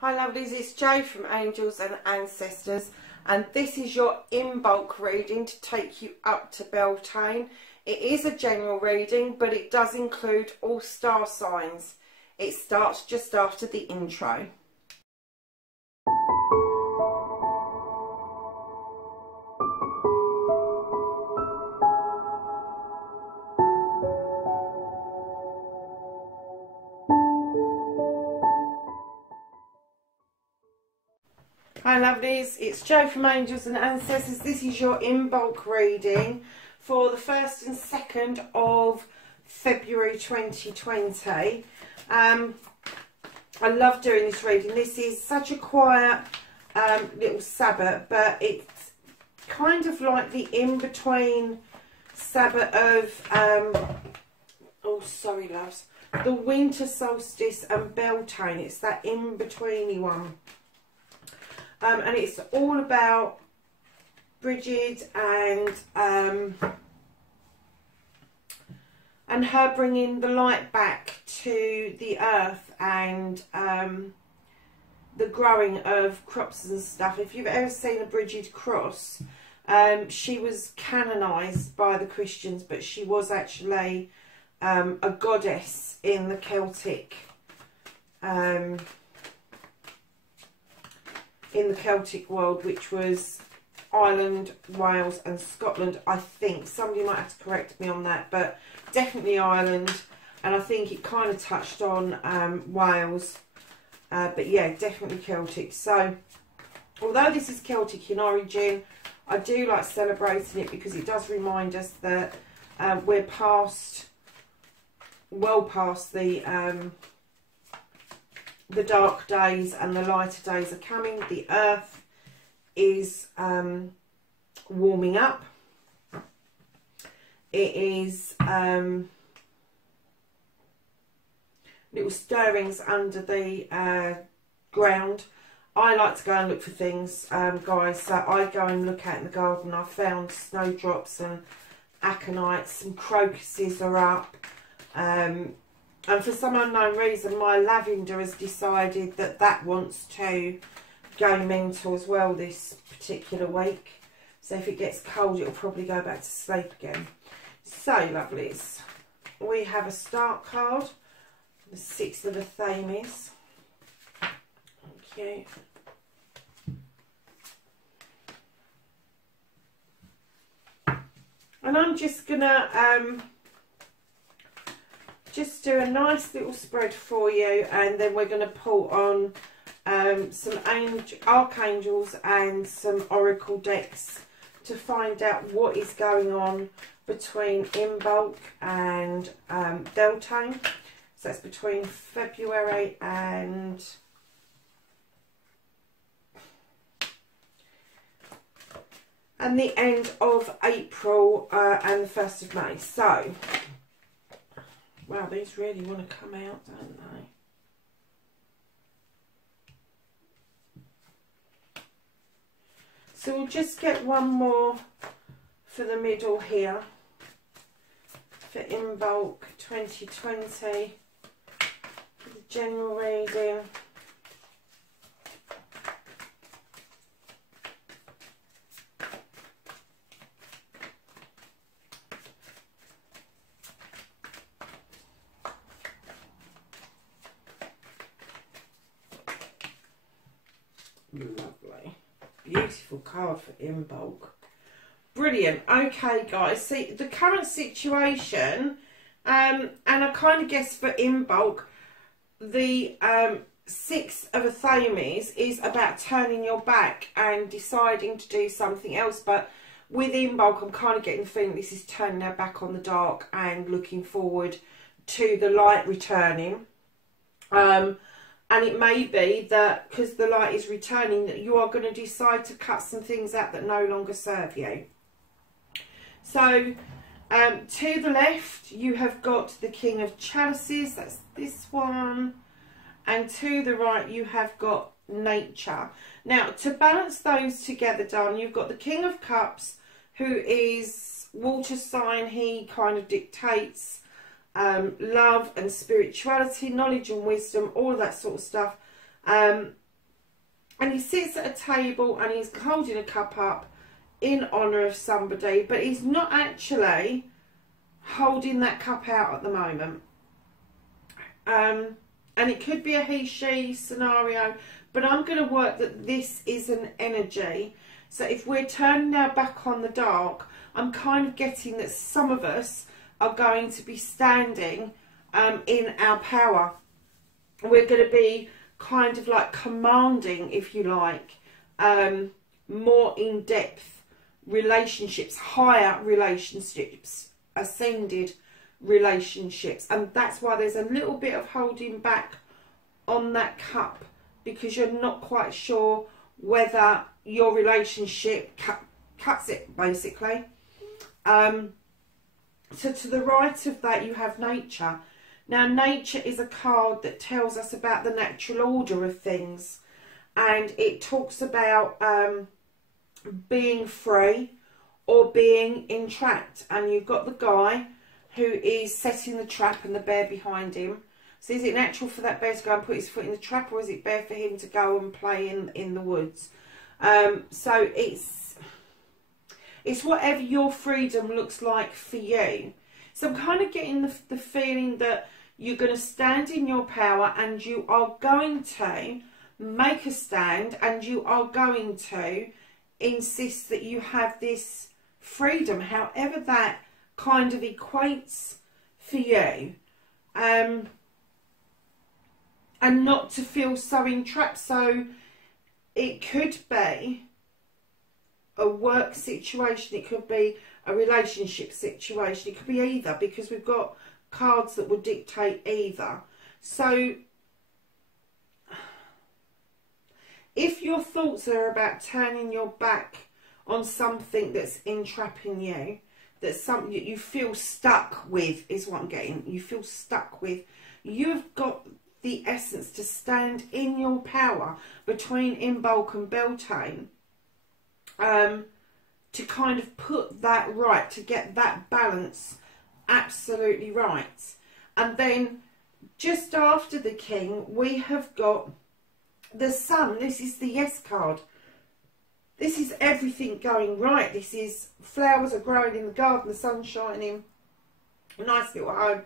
Hi lovelies, it's Jo from Angels and Ancestors, and this is your in bulk reading to take you up to Beltane. It is a general reading, but it does include all star signs. It starts just after the intro. Hi lovelies, it's Jo from Angels and Ancestors. This is your in bulk reading for the 1st and 2nd of February 2020. I love doing this reading. This is such a quiet little Sabbath, but it's kind of like the in-between Sabbath of, oh sorry loves, the winter solstice and Beltane. It's that in-betweeny one. And it's all about Bridget and her bringing the light back to the earth and the growing of crops and stuff. If you've ever seen a Bridget cross, she was canonised by the Christians, but she was actually a goddess in the Celtic world, which was Ireland, Wales and Scotland, I think. Somebody might have to correct me on that, but definitely Ireland, and I think it kind of touched on Wales, but yeah, definitely Celtic. So although this is Celtic in origin, I do like celebrating it because it does remind us that we're well past the dark days and the lighter days are coming. The earth is warming up. It is little stirrings under the ground. I like to go and look for things, guys. So I go and look out in the garden. I found snowdrops and aconites. Some crocuses are up. And for some unknown reason, my lavender has decided that that wants to go mental as well this particular week. So if it gets cold, it'll probably go back to sleep again. So, lovelies, we have a start card, the 6 of the Thames. Okay. And I'm just going to just do a nice little spread for you, and then we're going to pull on some archangels and some oracle decks to find out what is going on between Imbolc and Beltane. So that's between February and the end of April and the 1st of May. So wow, these really want to come out, don't they? So we'll just get one more for the middle here for Imbolc 2020 for the general reading. Lovely, beautiful card for Imbolc. Brilliant. Okay guys, see the current situation, and I kind of guess for Imbolc, the 6 of a Thames is about turning your back and deciding to do something else. But with Imbolc, I'm kind of getting the feeling this is turning their back on the dark and looking forward to the light returning. And it may be that because the light is returning, that you are going to decide to cut some things out that no longer serve you. So to the left, you have got the King of Chalices. That's this one. And to the right, you have got Nature. Now, to balance those together, darling, you've got the King of Cups, who is water sign. He kind of dictates love and spirituality, knowledge and wisdom, all of that sort of stuff. And he sits at a table and he's holding a cup up in honour of somebody, but he's not actually holding that cup out at the moment. And it could be a he-she scenario, but I'm going to work that this is an energy. So if we're turning our back on the dark, I'm kind of getting that some of us are going to be standing in our power. We're going to be kind of like commanding, if you like, more in-depth relationships, higher relationships, ascended relationships. And that's why there's a little bit of holding back on that cup, because you're not quite sure whether your relationship cuts it, basically. So to the right of that you have nature. Now nature is a card that tells us about the natural order of things, and it talks about being free or being entrapped. And you've got the guy who is setting the trap and the bear behind him. So is it natural for that bear to go and put his foot in the trap, or is it better for him to go and play in the woods? So it's whatever your freedom looks like for you. So I'm kind of getting the feeling that you're going to stand in your power, and you are going to make a stand, and you are going to insist that you have this freedom, however that kind of equates for you. And not to feel so entrapped. So it could be a work situation, it could be a relationship situation, it could be either, because we've got cards that would dictate either. So if your thoughts are about turning your back on something that's entrapping you, that's something that you feel stuck with, is what I'm getting, you feel stuck with, you've got the essence to stand in your power between Imbolc and Beltane, to kind of put that right, to get that balance absolutely right. And then just after the King we have got the Sun. This is the yes card. This is everything going right. This is flowers are growing in the garden, the sun's shining, a nice little home,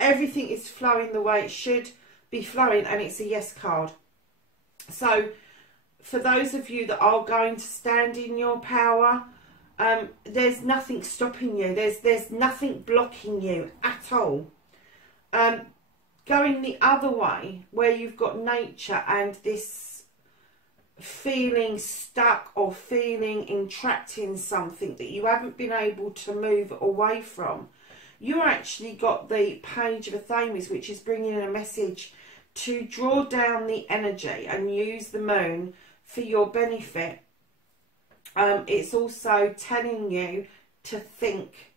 everything is flowing the way it should be flowing, and it's a yes card. So for those of you that are going to stand in your power, there's nothing stopping you, there's nothing blocking you at all. Going the other way, where you've got nature and this feeling stuck or feeling entrapped in something that you haven't been able to move away from, you actually got the Page of Athames, which is bringing in a message to draw down the energy and use the moon for your benefit. It's also telling you to think,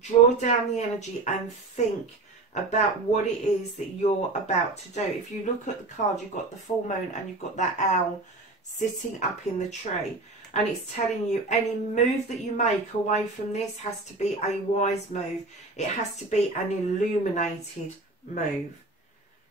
draw down the energy and think about what it is that you're about to do. If you look at the card, you've got the full moon and you've got that owl sitting up in the tree, and it's telling you any move that you make away from this has to be a wise move. It has to be an illuminated move.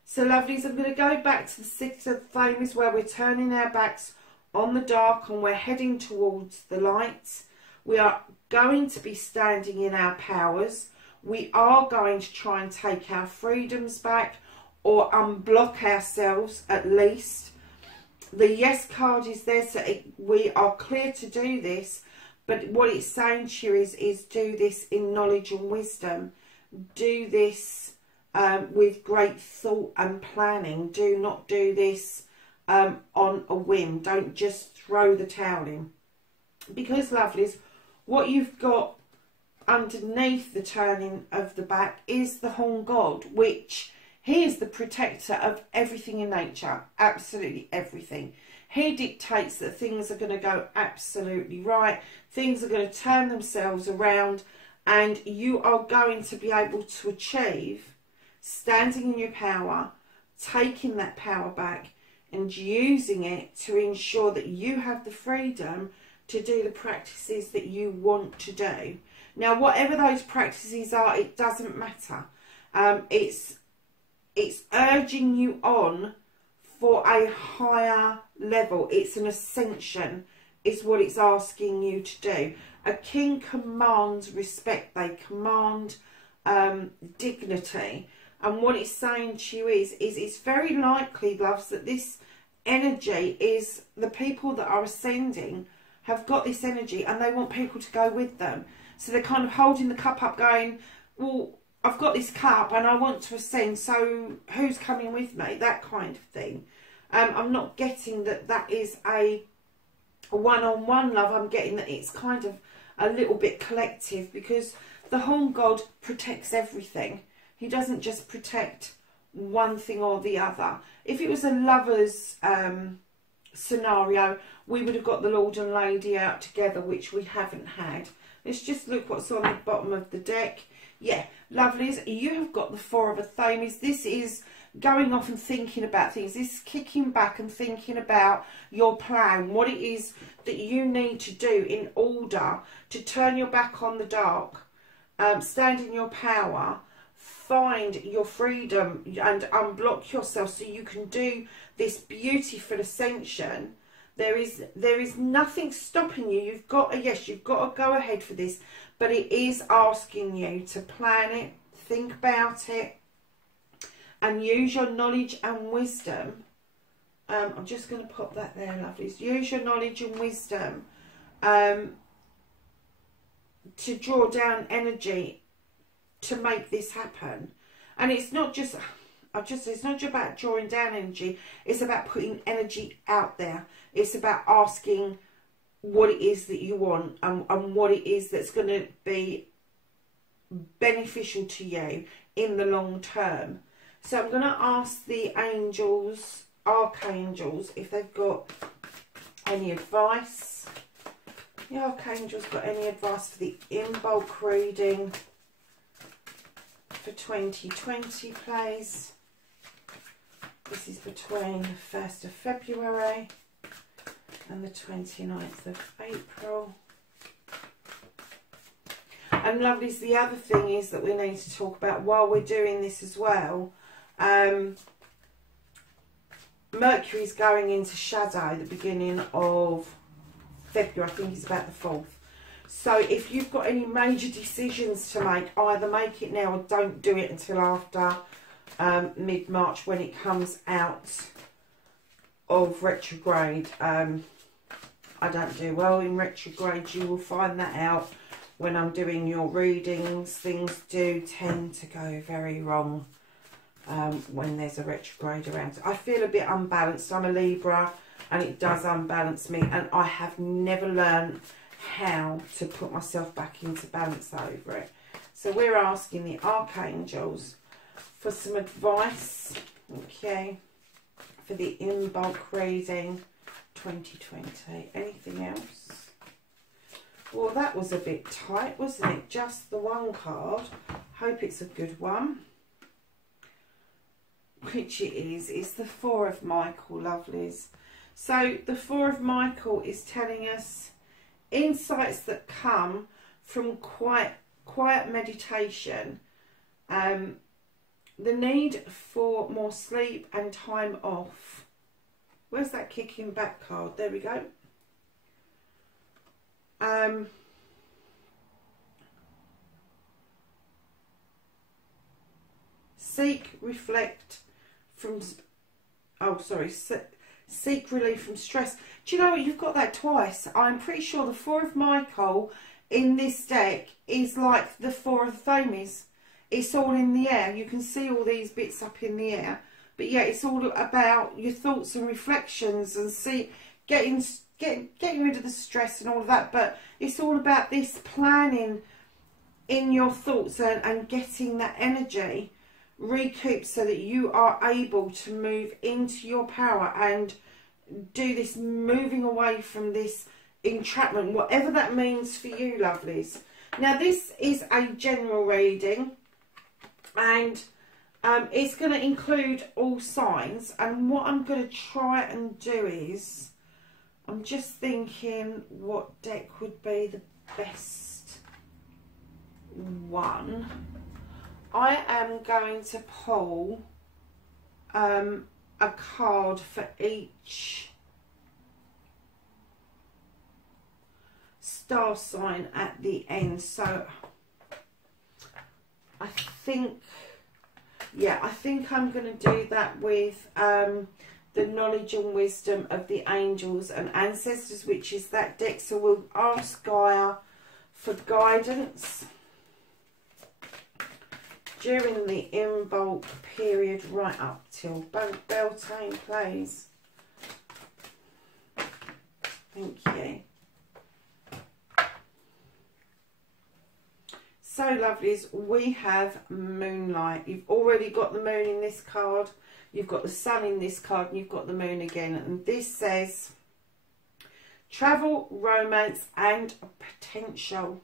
So lovelies, I'm going to go back to the Six of Flames, where we're turning our backs on the dark and we're heading towards the light. We are going to be standing in our powers. We are going to try and take our freedoms back, or unblock ourselves at least. The yes card is there, so we are clear to do this, but what it's saying to you is do this in knowledge and wisdom. Do this with great thought and planning. Do not do this on a whim. Don't just throw the towel in. Because, lovelies, what you've got underneath the turning of the back is the Horn God, which he is the protector of everything in nature, absolutely everything. He dictates that things are going to go absolutely right, things are going to turn themselves around, and you are going to be able to achieve standing in your power, taking that power back and using it to ensure that you have the freedom to do the practices that you want to do. Now, whatever those practices are, it doesn't matter. It's urging you on for a higher level. It's an ascension is what it's asking you to do. A king commands respect. They command dignity. And what it's saying to you is it's very likely, loves, that this energy is the people that are ascending have got this energy and they want people to go with them. So they're kind of holding the cup up going, well, I've got this cup and I want to ascend, so who's coming with me? That kind of thing. I'm not getting that that is a one-on-one, love. I'm getting that it's kind of a little bit collective, because the Horn God protects everything. He doesn't just protect one thing or the other. If it was a lover's scenario, we would have got the Lord and Lady out together, which we haven't had. Let's just look what's on the bottom of the deck. Yeah, lovelies, you have got the Four of Athames. This is going off and thinking about things. This is kicking back and thinking about your plan, what it is that you need to do in order to turn your back on the dark, stand in your power, find your freedom and unblock yourself so you can do this beautiful ascension. There is nothing stopping you. You've got you've got to go ahead for this, but it is asking you to plan it, think about it, and use your knowledge and wisdom. I'm just going to pop that there, lovelies. Use your knowledge and wisdom to draw down energy to make this happen. And it's not just it's not just about drawing down energy, it's about putting energy out there. It's about asking what it is that you want and what it is that's going to be beneficial to you in the long term. So I'm going to ask the angels, archangels, if they've got any advice. The archangels got any advice for the Imbolc reading for 2020, please. This is between the 1st of February and the 29th of April. And lovelies, the other thing is that we need to talk about while we're doing this as well. Mercury's going into shadow the beginning of February. I think it's about the 4th. So if you've got any major decisions to make, either make it now or don't do it until after mid-March, when it comes out of retrograde. I don't do well in retrograde. You will find that out when I'm doing your readings. Things do tend to go very wrong when there's a retrograde around. I feel a bit unbalanced. I'm a Libra and it does unbalance me, and I have never learned how to put myself back into balance over it. So we're asking the archangels for some advice, okay, for the Imbolc reading 2020. Anything else? Well, that was a bit tight, wasn't it? Just the one card. Hope it's a good one. Which it is. It's the Four of Michael, lovelies. So the Four of Michael is telling us insights that come from quiet meditation, the need for more sleep and time off. Where's that kicking back card? There we go. Seek, reflect from, seek relief from stress. Do you know what? You've got that twice. I'm pretty sure the Four of Michael in this deck is like the Four of Athames. It's all in the air. You can see all these bits up in the air. But yeah, it's all about your thoughts and reflections and getting rid of the stress and all of that. But it's all about this planning in your thoughts and getting that energy recouped so that you are able to move into your power and do this moving away from this entrapment, whatever that means for you, lovelies. Now, this is a general reading, and it's going to include all signs. And what I'm going to try and do is, I'm just thinking what deck would be the best one. I am going to pull a a card for each star sign at the end. So I think, yeah, I think I'm going to do that with the knowledge and wisdom of the angels and ancestors, which is that deck. So we'll ask Gaia for guidance during the Imbolc period right up till Beltane plays. Thank you. So lovelies, we have moonlight. You've already got the moon in this card. You've got the sun in this card, and you've got the moon again. And this says travel, romance, and potential.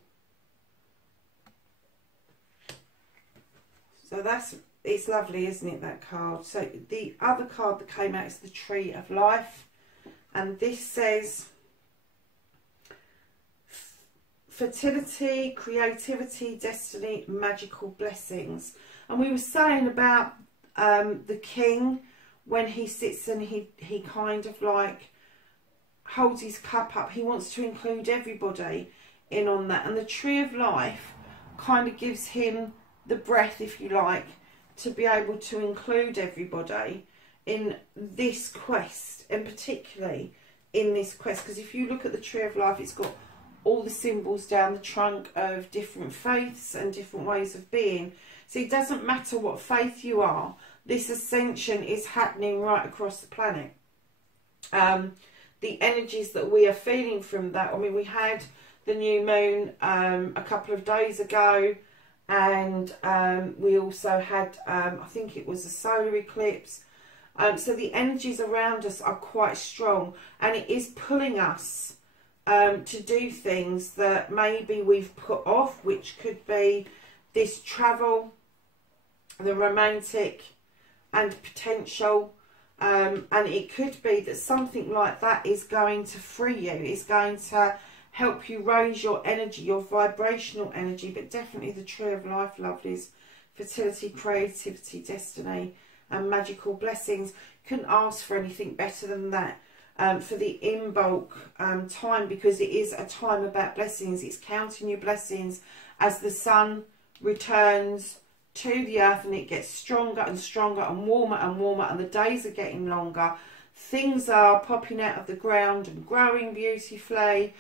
So it's lovely, isn't it, that card? So the other card that came out is the Tree of Life. And this says fertility, creativity, destiny, magical blessings. And we were saying about the king, when he sits and he kind of like holds his cup up, he wants to include everybody in on that. And the Tree of Life kind of gives him the breath, if you like, to be able to include everybody in this quest, and particularly in this quest, because if you look at the Tree of Life, it's got all the symbols down the trunk of different faiths and different ways of being. So it doesn't matter what faith you are, this ascension is happening right across the planet. The energies that we are feeling from that, I mean, we had the new moon a couple of days ago, and we also had, I think it was a solar eclipse. So the energies around us are quite strong, and it is pulling us to do things that maybe we've put off, which could be this travel, the romantic and potential, and it could be that something like that is going to free you, is going to help you raise your energy, your vibrational energy. But definitely the Tree of Life, lovelies, fertility, creativity, destiny and magical blessings. Couldn't ask for anything better than that for the Imbolc time, because it is a time about blessings. It's counting your blessings as the sun returns to the earth, and it gets stronger and stronger and warmer, and the days are getting longer. Things are popping out of the ground and growing beautifully.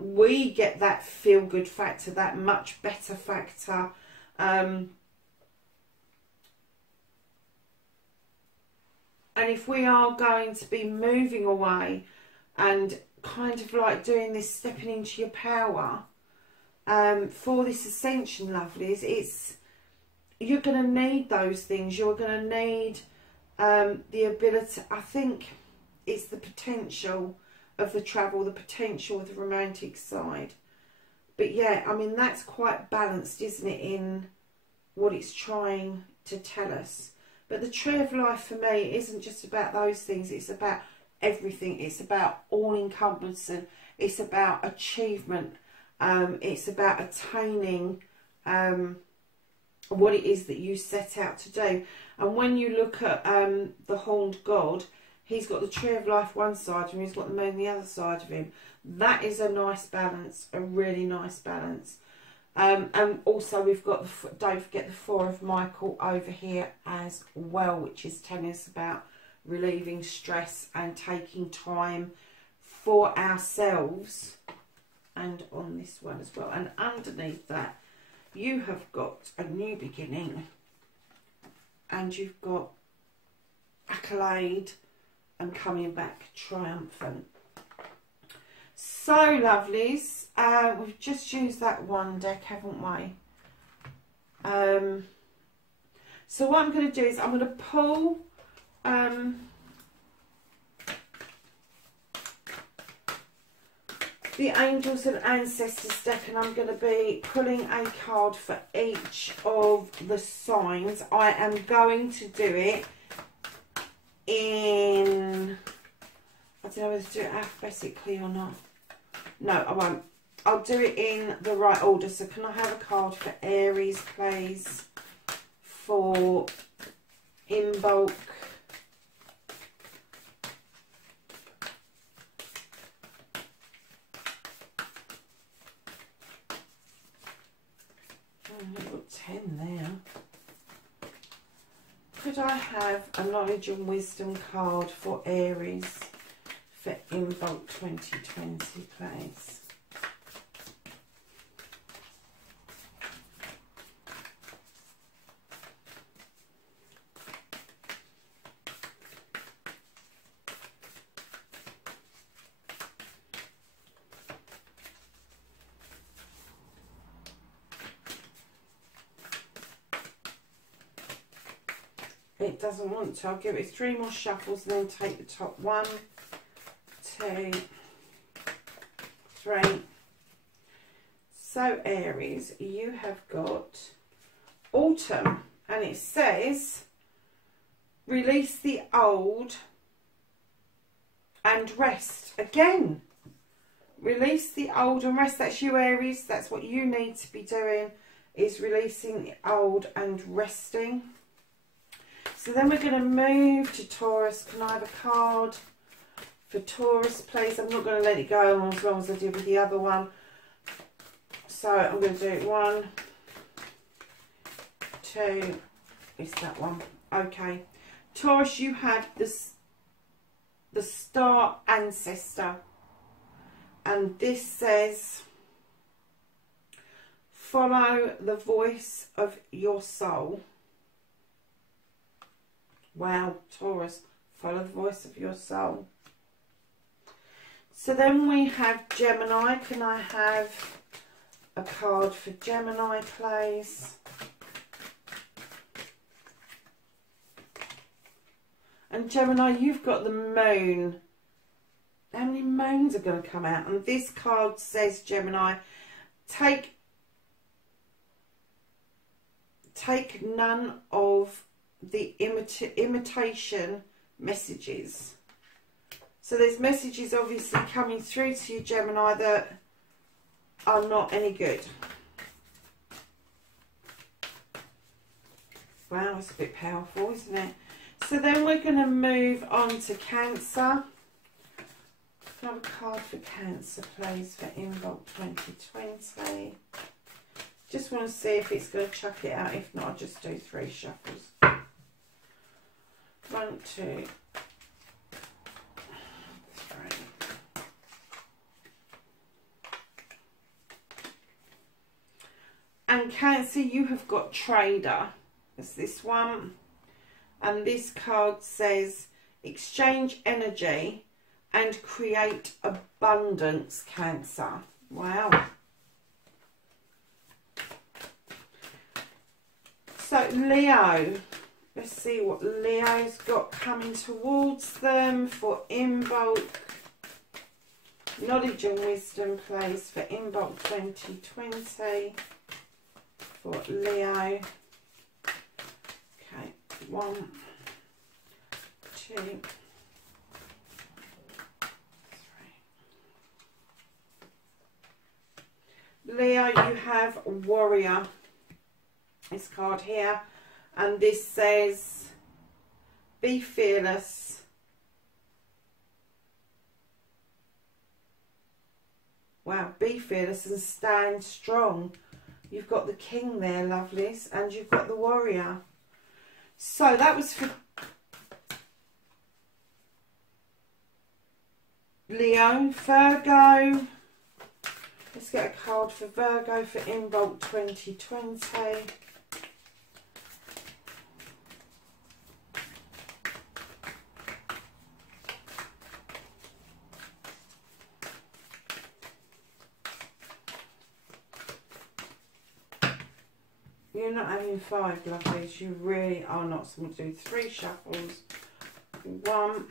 We get that feel-good factor, that much better factor. And if we are going to be moving away and kind of like doing this, stepping into your power for this ascension, lovelies, you're going to need those things. You're going to need the ability, I think it's the potential of the travel, the potential of the romantic side. But yeah, I mean, that's quite balanced, isn't it, in what it's trying to tell us. But the Tree of Life for me isn't just about those things. It's about everything. It's about all-encompassing. It's about achievement. It's about attaining what it is that you set out to do. And when you look at the Horned God, he's got the Tree of Life one side of him, he's got the moon the other side of him. That is a nice balance, a really nice balance. And also we've got, don't forget, the Four of Michael over here as well, which is telling us about relieving stress and taking time for ourselves. And on this one as well. And underneath that, you have got a new beginning. And you've got accolade and coming back triumphant. So lovelies, we've just used that one deck, haven't we? So what I'm going to do is I'm going to pull the Angels and Ancestors deck, and I'm going to be pulling a card for each of the signs. I am going to do it in, I don't know whether to do it alphabetically or not. No, I won't. I'll do it in the right order. So can I have a card for Aries, please? For Imbolc Could I have a knowledge and wisdom card for Aries for Imbolc 2020, please? It doesn't want to. I'll give it 3 more shuffles and then take the top 1, 2, 3. So Aries, you have got autumn, and it says release the old and rest. Again, release the old and rest. That's you, Aries. That's what you need to be doing, is releasing the old and resting. So then we're going to move to Taurus. Can I have a card for Taurus, please? I'm not going to let it go on as long as I did with the other one. So I'm going to do it 1, 2. It's that one. Okay. Taurus, you have the star ancestor. And this says, follow the voice of your soul. Wow, Taurus, follow the voice of your soul. So then we have Gemini. Can I have a card for Gemini, please? And Gemini, you've got the moon. How many moons are going to come out? And this card says, Gemini, take none of the imitation messages. So there's messages obviously coming through to you, Gemini, that are not any good. Wow, that's a bit powerful, isn't it? So then we're going to move on to Cancer. Can I have a card for Cancer, please, for Imbolc 2020? Just want to see if it's going to chuck it out. If not, I'll just do 3 shuffles. 1, 2, 3. And Cancer, you have got Trader. It's this one. And this card says, exchange energy and create abundance, Cancer. Wow. So Leo, let's see what Leo's got coming towards them for Imbolc. Knowledge and wisdom, please, for Imbolc 2020 for Leo. Okay, 1, 2, 3. Leo, you have Warrior. This card here, and this says, be fearless. Wow, be fearless and stand strong. You've got the King there, lovelies, and you've got the Warrior. So that was for Leo. Virgo. Let's get a card for Virgo for Imbolc 2020. You're not having 5, lovelies. You really are not. So I'm going to do 3 shuffles. 1,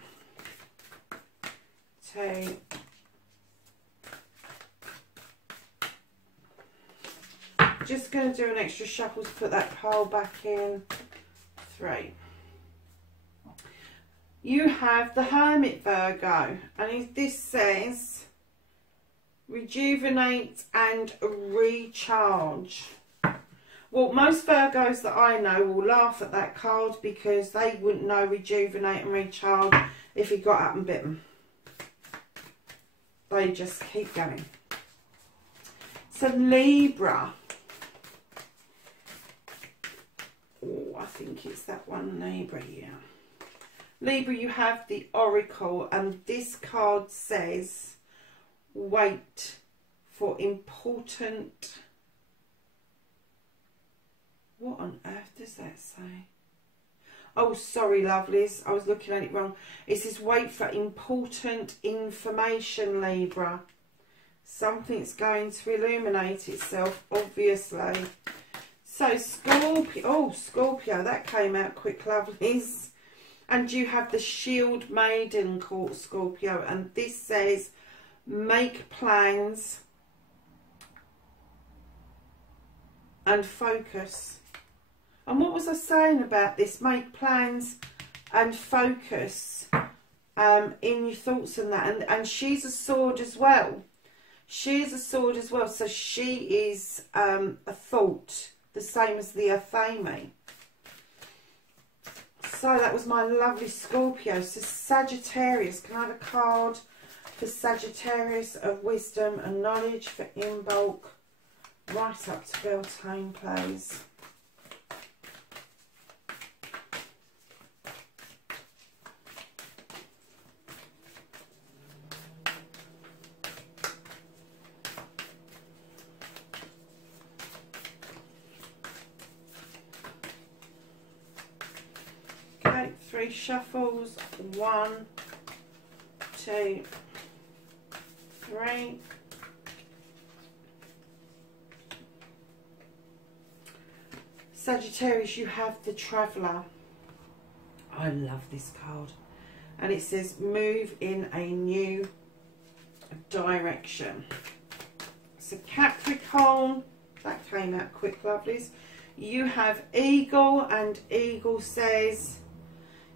2. Just going to do an extra shuffle to put that pile back in. 3. You have the Hermit, Virgo, and this says rejuvenate and recharge. Well, most Virgos that I know will laugh at that card because they wouldn't know rejuvenate and recharge if he got up and bit them. They just keep going. So Libra. Oh, I think it's that one, Libra, yeah. Libra, you have the Oracle, and this card says, wait for important... What on earth does that say? Oh, sorry, lovelies. I was looking at it wrong. It says, wait for important information, Libra. Something's going to illuminate itself, obviously. So, Scorpio. Oh, Scorpio. That came out quick, lovelies. And you have the Shield Maiden called Scorpio. And this says, make plans and focus. And what was I saying about this? Make plans and focus in your thoughts and that. And she's a sword as well. She is a sword as well. So she is a thought, the same as the Athame. So that was my lovely Scorpio. So Sagittarius. Can I have a card for Sagittarius of wisdom and knowledge for Imbolc? Right up to Beltane, please. Okay, 3 shuffles. 1, 2, 3. Sagittarius, you have the Traveller. I love this card. And it says, move in a new direction. So Capricorn, that came out quick, lovelies. You have Eagle, and Eagle says,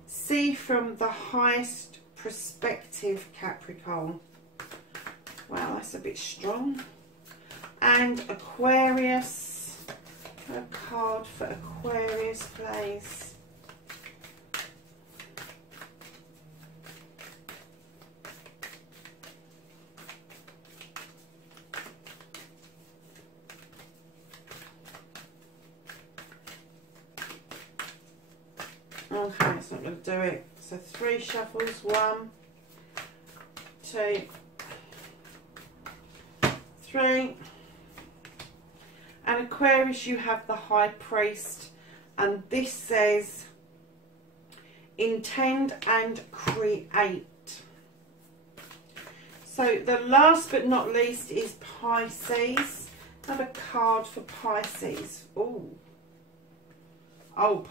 see from the highest perspective, Capricorn. Wow, that's a bit strong. And Aquarius. A card for Aquarius, please. Okay, it's not going to do it. So 3 shuffles. 1, 2, 3. And Aquarius, you have the High Priest, and this says, intend and create. So the last but not least is Pisces. Another card for Pisces. Oh,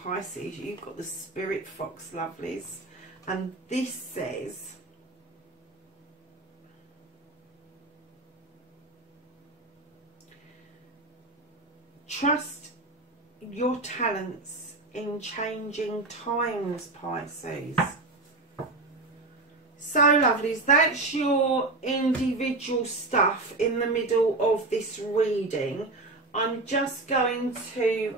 Pisces, you've got the Spirit Fox, lovelies, and this says, trust your talents in changing times, Pisces. So, lovelies, that's your individual stuff in the middle of this reading. I'm just going to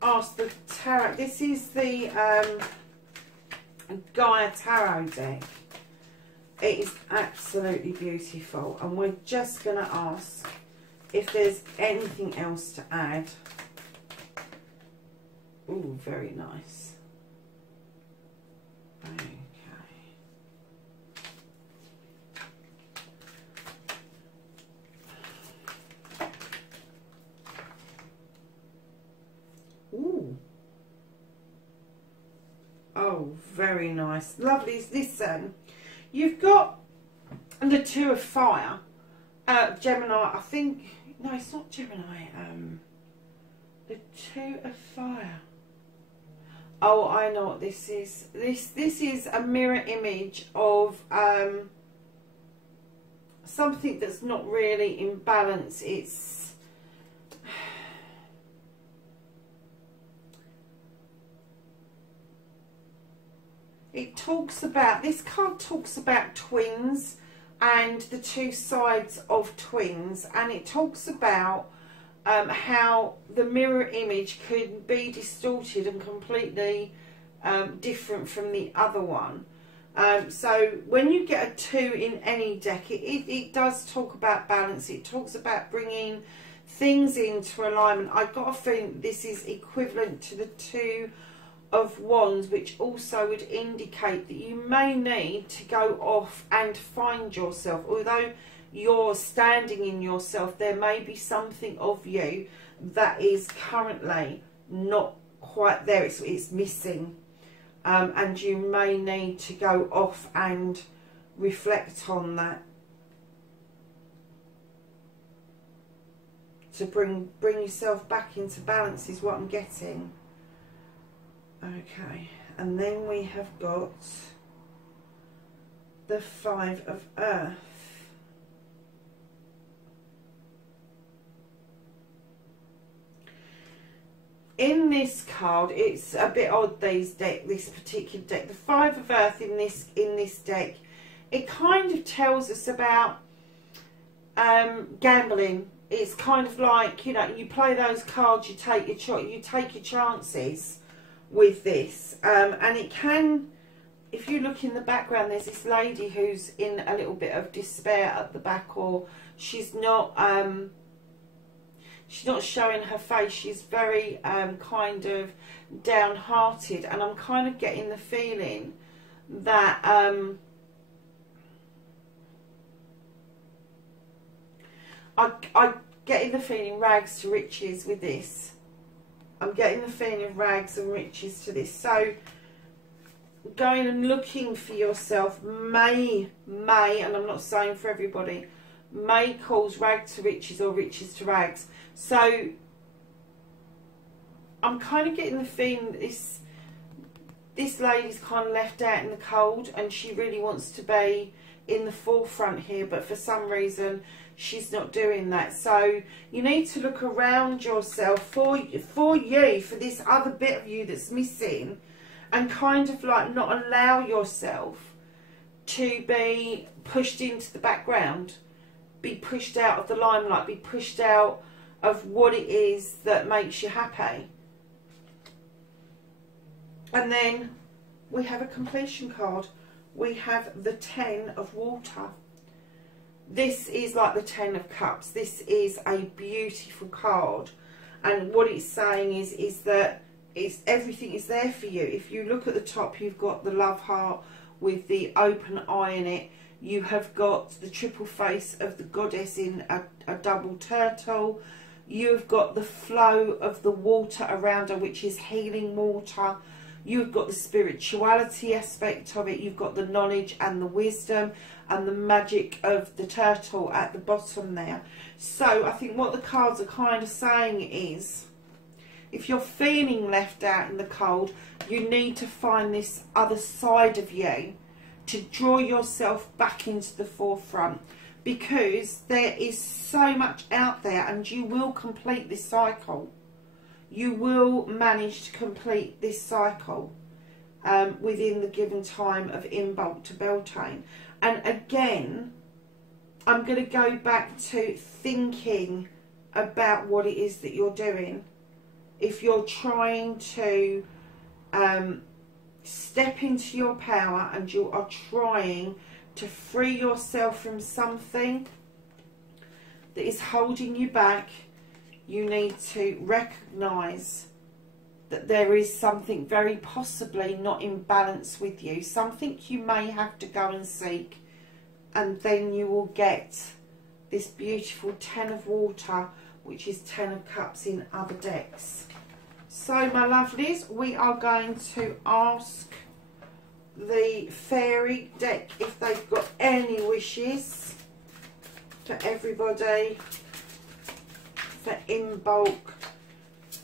ask the tarot. This is the Gaia Tarot deck. It is absolutely beautiful, and we're just going to ask if there's anything else to add. Ooh, very nice. Okay. Ooh. Oh, very nice. Lovely. Listen. You've got the 2 of fire, Gemini, I think, no, it's not Gemini, the 2 of fire. Oh, I know what this is. This is a mirror image of something that's not really in balance. This card talks about twins and the 2 sides of twins, and it talks about how the mirror image could be distorted and completely different from the other one. So when you get a 2 in any deck, it does talk about balance. It talks about bringing things into alignment. I've got a feeling this is equivalent to the Two of Wands, which also would indicate that you may need to go off and find yourself. Although you're standing in yourself, there may be something of you that is currently not quite there. It's missing, and you may need to go off and reflect on that to bring yourself back into balance, is what I'm getting. Okay, and then we have got the Five of Earth. In this card, it's a bit odd, this particular deck. The Five of Earth in this deck, it kind of tells us about gambling. It's kind of like, you know, you play those cards, you take your chances with this, and it can, if you look in the background, there's this lady who's in a little bit of despair at the back, or she's not showing her face. She's very kind of downhearted, and I'm kind of getting the feeling that I getting the feeling rags to riches with this. I'm getting the feeling of rags and riches to this. So going and looking for yourself may, and I'm not saying for everybody, may cause rag to riches or riches to rags. So I'm kind of getting the feeling that this lady's kind of left out in the cold, and she really wants to be in the forefront here, but for some reason she's not doing that. So you need to look around yourself for this other bit of you that's missing, and kind of like not allow yourself to be pushed into the background, be pushed out of the limelight, be pushed out of what it is that makes you happy. And then we have a completion card. We have the Ten of Water. This is like the Ten of Cups. This is a beautiful card, and what it's saying is that everything is there for you. If you look at the top, you've got the love heart with the open eye in it. You have got the triple face of the goddess in a double turtle. You've got the flow of the water around her, which is healing water. You've got the spirituality aspect of it. You've got the knowledge and the wisdom and the magic of the turtle at the bottom there. So I think what the cards are kind of saying is, if you're feeling left out in the cold, you need to find this other side of you to draw yourself back into the forefront, because there is so much out there, and you will complete this cycle. You will manage to complete this cycle within the given time of Imbolc to Beltane. And again, I'm going to go back to thinking about what it is that you're doing. If you're trying to step into your power, and you are trying to free yourself from something that is holding you back, you need to recognise that there is something very possibly not in balance with you. Something you may have to go and seek, and then you will get this beautiful Ten of Water, which is Ten of Cups in other decks. So my lovelies, we are going to ask the fairy deck if they've got any wishes for everybody for Imbolc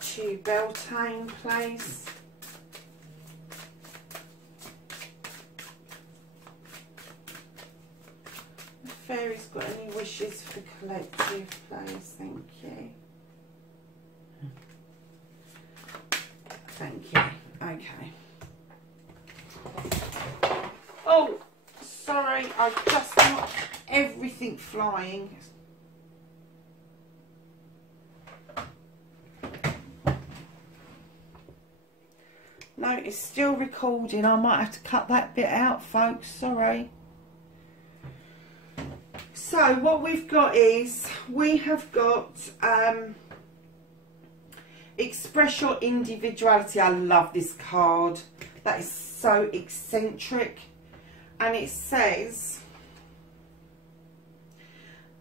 to Beltane, please. The fairy's got any wishes for the collective, please? Thank you. Thank you. Okay. Oh, sorry, I've just got everything flying. No, it's still recording. I might have to cut that bit out, folks. Sorry. So what we've got is, we have got express your individuality. I love this card. That is so eccentric. And it says,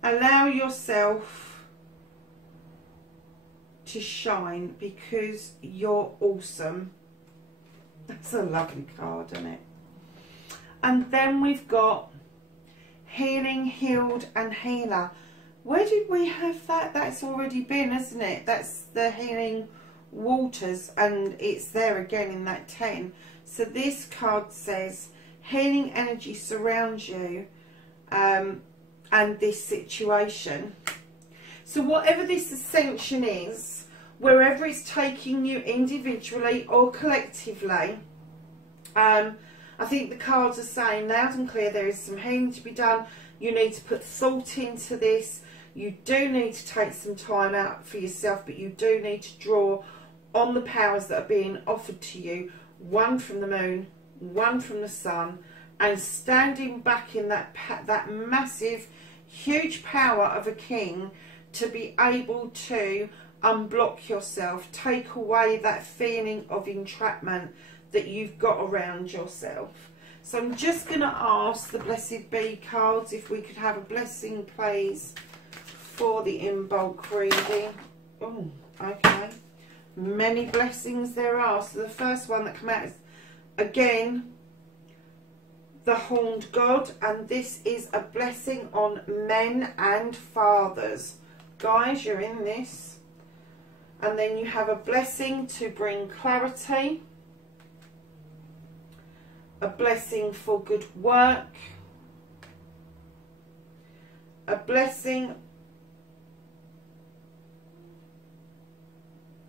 allow yourself to shine because you're awesome. That's a lovely card, isn't it? And then we've got healing, healed and healer. Where did we have that? That's already been, hasn't it? That's the healing waters, and it's there again in that 10. So this card says healing energy surrounds you and this situation. So whatever this ascension is, wherever it's taking you individually or collectively, I think the cards are saying loud and clear there is some healing to be done. You need to put thought into this. You do need to take some time out for yourself, but you do need to draw on the powers that are being offered to you. One from the moon, one from the sun, and standing back in that massive, huge power of a king to be able to unblock yourself, take away that feeling of entrapment that you've got around yourself. So I'm just going to ask the Blessed Be cards if we could have a blessing, please, for the Imbolc reading. Oh, okay. Many blessings there are. So the first one that came out is, again, the Horned God, and this is a blessing on men and fathers. Guys, you're in this. And then you have a blessing to bring clarity, a blessing for good work, a blessing,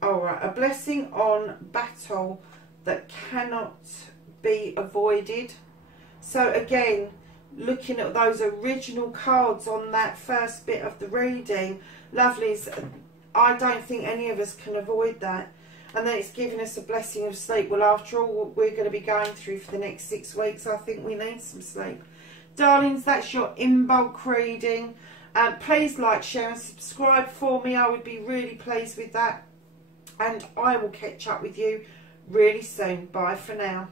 alright, a blessing on battle that cannot be avoided. So again, looking at those original cards on that first bit of the reading, lovelies, I don't think any of us can avoid that. And then it's giving us a blessing of sleep. Well, after all what we're going to be going through for the next 6 weeks, I think we need some sleep. Darlings, that's your Imbolc reading. Please like, share and subscribe for me. I would be really pleased with that. And I will catch up with you really soon. Bye for now.